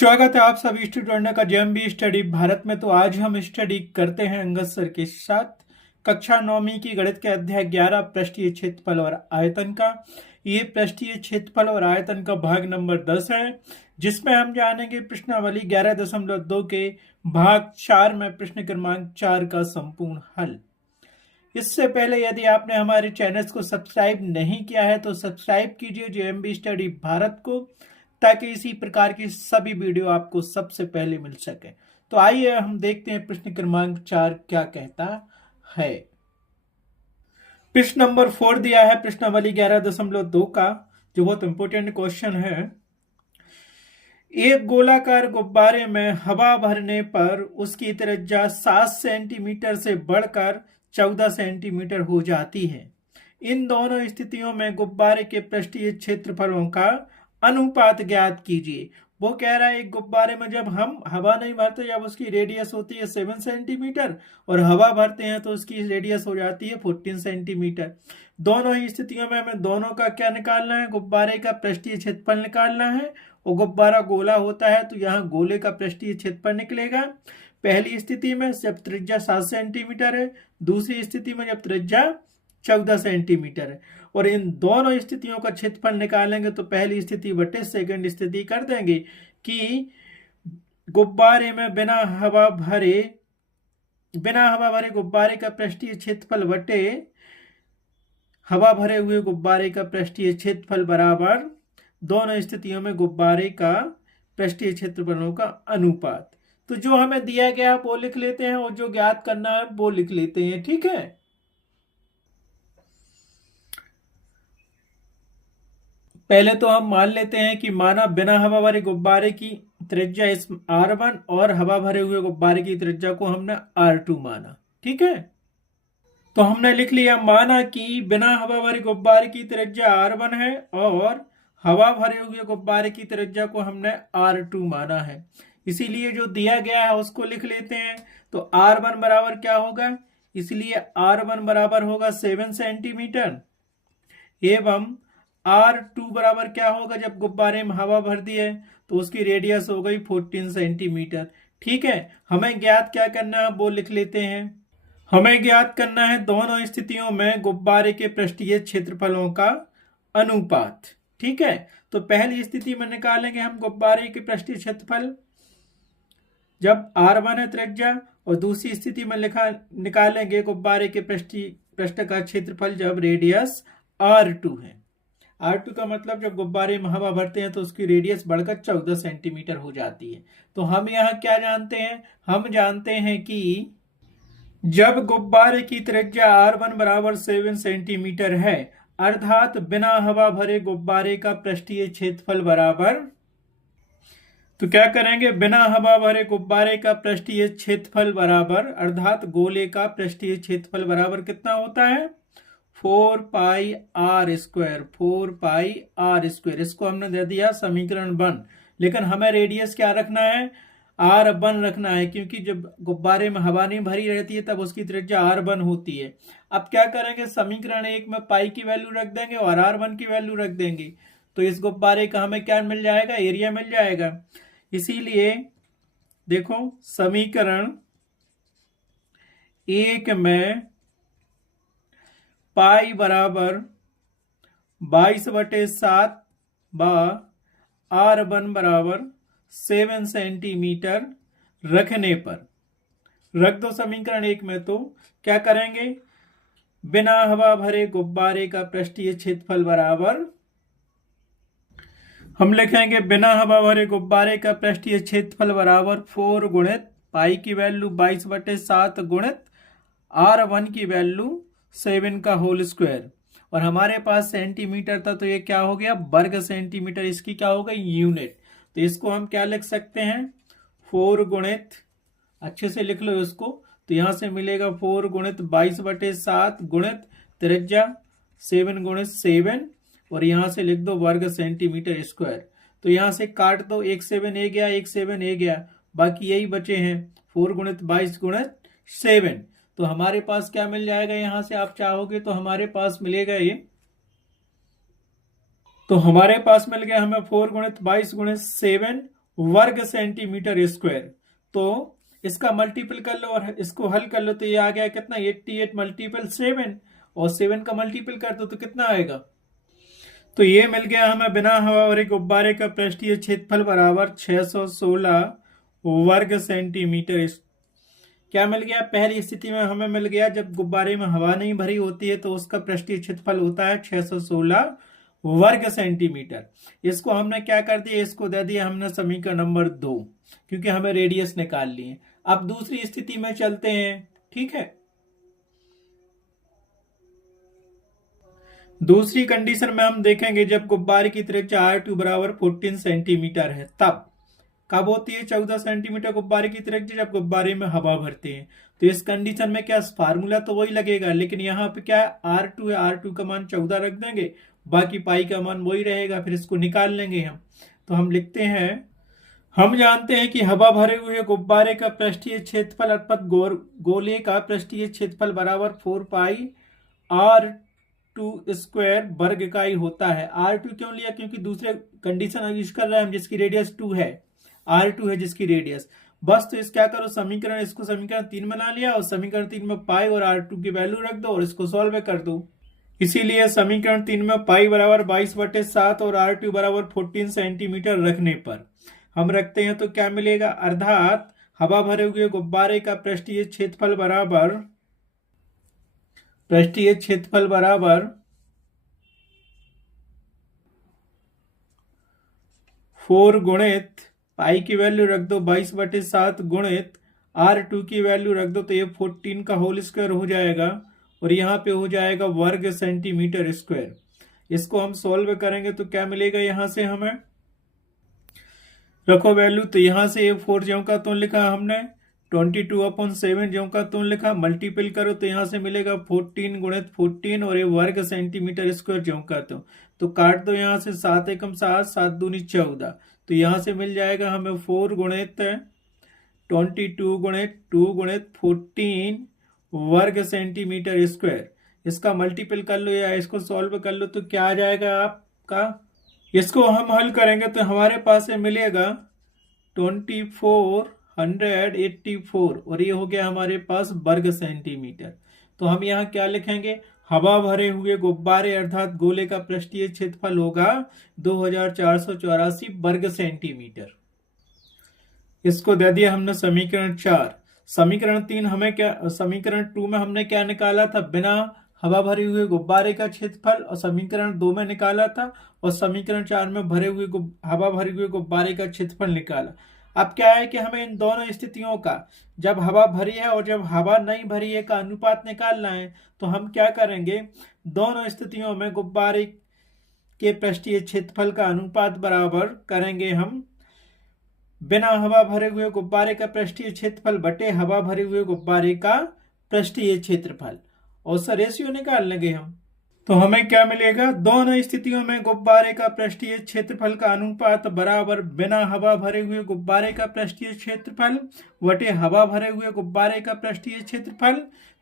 स्वागत है आप सभी स्टूडेंटों का जेएमबी स्टडी भारत में। तो आज हम स्टडी करते हैं अंगद सर के साथ कक्षा 9वीं की गणित के अध्याय 11 पृष्ठीय क्षेत्रफल और आयतन का। ये पृष्ठीय क्षेत्रफल और आयतन का भाग नंबर 10 है, जिसमें हम जानेंगे प्रश्नावली 11.2 के भाग 4 में प्रश्न क्रमांक 4 का संपूर्ण हल। इससे पहले यदि आपने हमारे चैनल को सब्सक्राइब नहीं किया है तो सब्सक्राइब कीजिए जेएमबी स्टडी भारत को, ताकि इसी प्रकार की सभी वीडियो आपको सबसे पहले मिल सके। तो आइए हम देखते हैं प्रश्न क्रमांक 4 क्या कहता है। प्रश्न नंबर 4 दिया है प्रश्नावली 11.2 का, जो बहुत इंपॉर्टेंट क्वेश्चन है। एक गोलाकार गुब्बारे में हवा भरने पर उसकी त्रिज्या 7 सेंटीमीटर से बढ़कर 14 सेंटीमीटर हो जाती है। इन दोनों स्थितियों में गुब्बारे के पृष्ठीय क्षेत्रफलों का अनुपात ज्ञात कीजिए। वो कह रहा है एक गुब्बारे में जब हम हवा नहीं भरते, जब उसकी रेडियस होती है 7 सेंटीमीटर और हवा भरते हैं तो उसकी रेडियस हो जाती है 14 सेंटीमीटर। दोनों ही स्थितियों में हमें दोनों का क्या निकालना है, गुब्बारे का पृष्ठीय क्षेत्रफल निकालना है। और गुब्बारा गोला होता है तो यहाँ गोले का पृष्ठीय क्षेत्रफल निकलेगा। पहली स्थिति में जब त्रिज्या 7 सेंटीमीटर है, दूसरी स्थिति में जब त्रिज्या 14 सेंटीमीटर है। और इन दोनों स्थितियों का क्षेत्रफल निकालेंगे तो पहली स्थिति बटे सेकंड स्थिति कर देंगे कि गुब्बारे में बिना हवा भरे गुब्बारे का पृष्ठीय क्षेत्रफल बटे हवा भरे हुए गुब्बारे का पृष्ठीय क्षेत्रफल बराबर दोनों स्थितियों में गुब्बारे का पृष्ठीय क्षेत्रफलों का अनुपात। तो जो हमें दिया गया वो लिख लेते हैं और जो ज्ञात करना है वो लिख लेते हैं, ठीक है। पहले तो हम मान लेते हैं कि माना बिना हवा भरे गुब्बारे की त्रिज्या इस R1 और हवा भरे हुए गुब्बारे की त्रिज्या को हमने R2 माना, ठीक है। तो हमने लिख लिया माना कि बिना हवा भरे गुब्बारे की त्रिज्या R1 है और हवा भरे हुए गुब्बारे की त्रिज्या को हमने R2 माना है। इसीलिए जो दिया गया है उसको लिख लेते हैं। तो R1 बराबर क्या होगा, इसलिए R1 बराबर होगा 7 सेंटीमीटर एवं R2 बराबर क्या होगा, जब गुब्बारे में हवा भर दी है तो उसकी रेडियस हो गई 14 सेंटीमीटर, ठीक है। हमें ज्ञात क्या करना है वो लिख लेते हैं। हमें ज्ञात करना है दोनों स्थितियों में गुब्बारे के पृष्ठीय क्षेत्रफलों का अनुपात, ठीक है। तो पहली स्थिति में निकालेंगे हम गुब्बारे के पृष्ठीय क्षेत्रफल जब R1 है त्रिज्या, और दूसरी स्थिति में निकालेंगे गुब्बारे के पृष्ठ का क्षेत्रफल जब रेडियस R2 है। R2 का मतलब जब गुब्बारे में हवा भरते हैं तो उसकी रेडियस बढ़कर 14 सेंटीमीटर हो जाती है। तो हम यहाँ क्या जानते हैं, हम जानते हैं कि जब गुब्बारे की त्रिज्या R1 बराबर 7 सेंटीमीटर है, अर्थात बिना हवा भरे गुब्बारे का पृष्ठीय क्षेत्रफल बराबर, तो क्या करेंगे, बिना हवा भरे गुब्बारे का पृष्ठीय क्षेत्रफल बराबर अर्थात गोले का पृष्ठीय क्षेत्रफल बराबर कितना होता है, 4 पाई आर स्क्वायर। इसको हमने दे दिया समीकरण 1। लेकिन हमें रेडियस क्या रखना है, R1 रखना है, क्योंकि जब गुब्बारे में हवा नहीं भरी रहती है तब उसकी त्रिज्या R1 होती है। अब क्या करेंगे, समीकरण 1 में पाई की वैल्यू रख देंगे और R1 की वैल्यू रख देंगे, तो इस गुब्बारे का हमें क्या मिल जाएगा, एरिया मिल जाएगा। इसीलिए देखो समीकरण 1 में पाई बराबर 22/7 बा R1 बराबर 7 सेंटीमीटर रखने पर रख दो समीकरण 1 में। तो क्या करेंगे, बिना हवा भरे गुब्बारे का पृष्ठीय क्षेत्रफल बराबर, हम लिखेंगे बिना हवा भरे गुब्बारे का पृष्ठीय क्षेत्रफल बराबर 4 गुणित पाई की वैल्यू 22/7 गुणित R1 की वैल्यू 7 का होल स्क्वायर। और हमारे पास सेंटीमीटर था तो ये क्या हो गया, वर्ग सेंटीमीटर, इसकी क्या हो गई, यूनिट। तो इसको हम क्या लिख सकते हैं, 4 गुणित, अच्छे से लिख लो इसको, तो यहां से मिलेगा 4 गुणित 22/7 गुणित त्रिज्या 7 गुणित 7, और यहां से लिख दो वर्ग सेंटीमीटर स्क्वायर। तो यहां से काट दो, 1 7 ए गया, 1 7 ए गया, बाकी यही बचे हैं 4 गुणित 22 गुणित 7। तो हमारे पास क्या मिल जाएगा, यहां से आप चाहोगे तो हमारे पास मिलेगा ये, तो हमारे पास मिल गया हमें 4 गुणित 22 गुणित 7 वर्ग सेंटीमीटर स्क्वायर। तो इसका मल्टीपल कर लो और इसको हल कर लो, तो ये आ गया कितना, 88 मल्टीपल 7, और 7 का मल्टीपल कर दो तो कितना आएगा। तो ये मिल गया हमें बिना हवा भरे गुब्बारे का पृष्ठीय क्षेत्रफल बराबर 616 वर्ग सेंटीमीटर। क्या मिल गया, पहली स्थिति में हमें मिल गया जब गुब्बारे में हवा नहीं भरी होती है तो उसका पृष्ठीय क्षेत्रफल होता है 616 वर्ग सेंटीमीटर। इसको हमने क्या कर दिया, इसको दे दिया हमने समीकरण नंबर 2, क्योंकि हमें रेडियस निकाल ली है। अब दूसरी स्थिति में चलते हैं, ठीक है। दूसरी कंडीशन में हम देखेंगे जब गुब्बारे की त्रिज्या R2 बराबर 14 सेंटीमीटर है, तब कब होती है 14 सेंटीमीटर गुब्बारे की त्रिज्या, जब गुब्बारे में हवा भरते हैं। तो इस कंडीशन में क्या फार्मूला तो वही लगेगा, लेकिन यहाँ पे क्या R2 है, R2 का मान 14 रख देंगे, बाकी पाई का मान वही रहेगा, फिर इसको निकाल लेंगे हम। तो हम लिखते हैं, हम जानते हैं कि हवा भरे हुए गुब्बारे का पृष्ठीय क्षेत्रफल अर्थात गोले का पृष्ठीय क्षेत्रफल बराबर 4 पाई R2 स्क्वायर वर्ग इकाई होता है। R2 क्यों लिया, क्योंकि दूसरे कंडीशन यूज कर रहे हैं हम जिसकी रेडियस 2 है, R2 है जिसकी रेडियस। बस तो इस क्या करो, समीकरण इसको समीकरण 3 बना लिया और समीकरण 3 में पाई और R2 की वैल्यू रख दो और इसको सॉल्व कर दो। इसीलिए समीकरण 3 में पाई बराबर 22/7 और R2 बराबर 14 सेंटीमीटर रखने पर हम रखते हैं तो क्या मिलेगा, अर्थात हवा भरे हुए गुब्बारे का पृष्ठीय क्षेत्रफल बराबर 4 गुणित पाई की वैल्यू रख दो 22/7 गुणित R2 की वैल्यू रख दो, तो ये 14 का होल स्क्वायर हो जाएगा और यहाँ पे हो जाएगा वर्ग सेंटीमीटर स्क्वायर। इसको हम सॉल्व करेंगे तो क्या मिलेगा, यहां से हमें रखो वैल्यू, तो यहां से ये 4 ज्यों का त्यों लिखा हमने, 22/7 ज्यों का त्यों लिखा, मल्टीपल करो तो यहां से मिलेगा 14 गुणित 14 और ये वर्ग सेंटीमीटर स्क्वायर ज्यों का त्यों। तो काट दो यहां से, 7 एकम 7, 7 दूनी 14, तो यहां से मिल जाएगा हमें 4 गुणित 22 गुणित 2 गुणित 14 वर्ग सेंटीमीटर स्क्वायर। इसका मल्टीपल कर लो या इसको सॉल्व कर लो तो क्या आ जाएगा आपका, इसको हम हल करेंगे तो हमारे पास मिलेगा 2484 और ये हो गया हमारे पास वर्ग सेंटीमीटर। तो हम यहाँ क्या लिखेंगे, हवा भरे हुए गुब्बारे अर्थात गोले का पृष्ठीय क्षेत्रफल होगा 2484 वर्ग सेंटीमीटर। इसको दे दिया हमने समीकरण 4। समीकरण 3 हमें क्या, समीकरण 2 में हमने क्या निकाला था, बिना हवा भरे हुए गुब्बारे का क्षेत्रफल, और समीकरण 2 में निकाला था, और समीकरण 4 में हवा भरे हुए गुब्बारे का क्षेत्रफल निकाला। अब क्या है कि हमें इन दोनों स्थितियों का, जब हवा भरी है और जब हवा नहीं भरी है, का अनुपात निकालना है। तो हम क्या करेंगे, दोनों स्थितियों में गुब्बारे के पृष्ठीय क्षेत्रफल का अनुपात बराबर करेंगे हम बिना हवा भरे हुए गुब्बारे का पृष्ठीय क्षेत्रफल बटे हवा भरे हुए गुब्बारे का पृष्ठीय क्षेत्रफल, और उसका रेशियो निकाल लेंगे हम। तो हमें क्या मिलेगा, दोनों स्थितियों में गुब्बारे का पृष्ठीय क्षेत्रफल का अनुपात बराबर बिना हवा भरे हुए गुब्बारे का पृष्ठीय क्षेत्रफल बटे हवा भरे हुए गुब्बारे का पृष्ठीय क्षेत्रफल।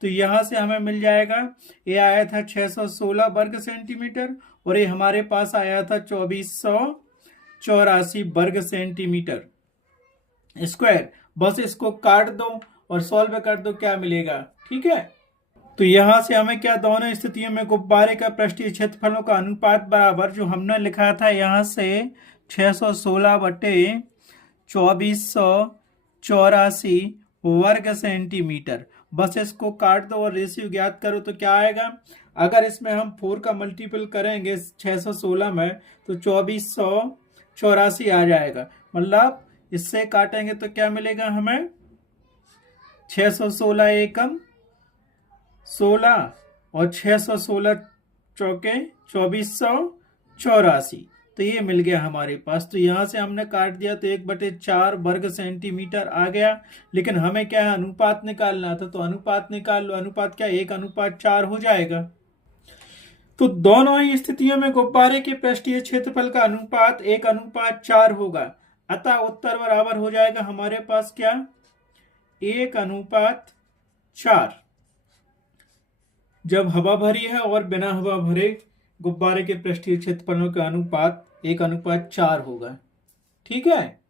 तो यहां से हमें मिल जाएगा, ये आया था 616 वर्ग सेंटीमीटर और ये हमारे पास आया था 2484 वर्ग सेंटीमीटर स्क्वायर। बस इसको काट दो और सॉल्व कर दो, क्या मिलेगा, ठीक है। तो यहां से हमें क्या, दोनों स्थितियों में गुब्बारे का पृष्ठीय क्षेत्रफलों का अनुपात बराबर जो हमने लिखा था यहां से 616 बटे 2484 वर्ग सेंटीमीटर। बस इसको काट दो और रेशियो ज्ञात करो तो क्या आएगा, अगर इसमें हम 4 का मल्टीपल करेंगे 616 में तो 2484 आ जाएगा। मतलब इससे काटेंगे तो क्या मिलेगा हमें, 616 एकम 16 और 616 चौके 2484, तो ये मिल गया हमारे पास। तो यहां से हमने काट दिया तो 1/4 वर्ग सेंटीमीटर आ गया, लेकिन हमें क्या है, अनुपात निकालना था। तो अनुपात निकाल लो, अनुपात क्या 1:4 हो जाएगा। तो दोनों ही स्थितियों में गुब्बारे के पृष्ठीय क्षेत्रफल का अनुपात 1:4 होगा, अतः उत्तर बराबर हो जाएगा हमारे पास क्या, 1:4। जब हवा भरी है और बिना हवा भरे गुब्बारे के पृष्ठीय क्षेत्रफलों का अनुपात 1:4 होगा, ठीक है।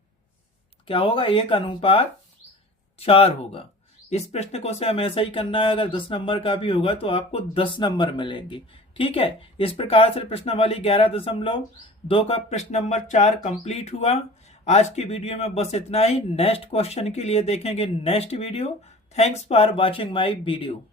क्या होगा, 1:4 होगा। इस प्रश्न को से हमें ऐसा ही करना है, अगर 10 नंबर का भी होगा तो आपको 10 नंबर मिलेंगे। ठीक है, इस प्रकार से प्रश्नावली 11.2 का प्रश्न नंबर 4 कंप्लीट हुआ। आज की वीडियो में बस इतना ही। नेक्स्ट क्वेश्चन के लिए देखेंगे next video. Thanks for watching my video.